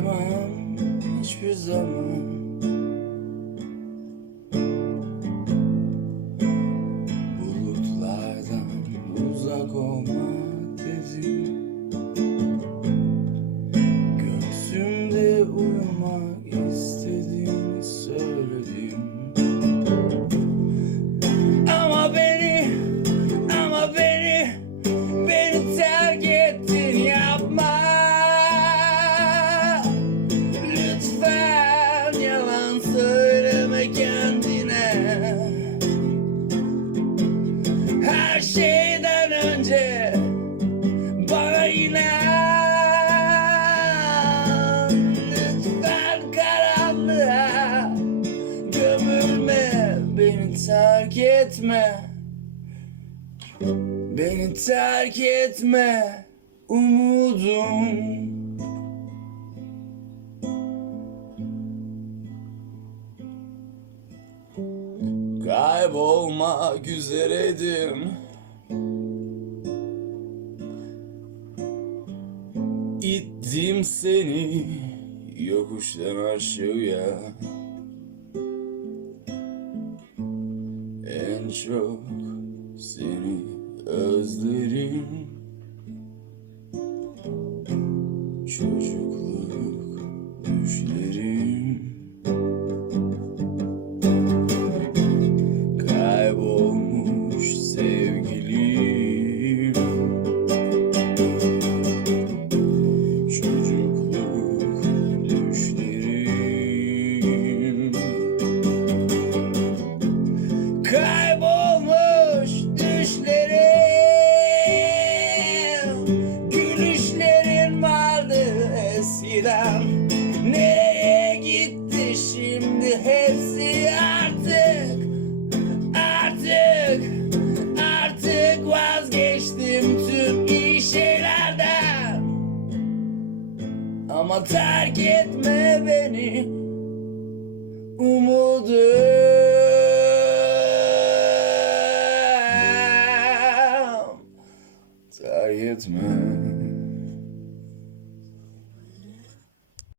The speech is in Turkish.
istemem hiçbir zaman. Bulutlardan uzak olmak terk etme. Beni terk etme umudum. Kaybolmak üzereydim İttim seni yokuştan aşağıya. çok seni özlerim. Çocuk Terk etme beni. Umudum. Terk etme.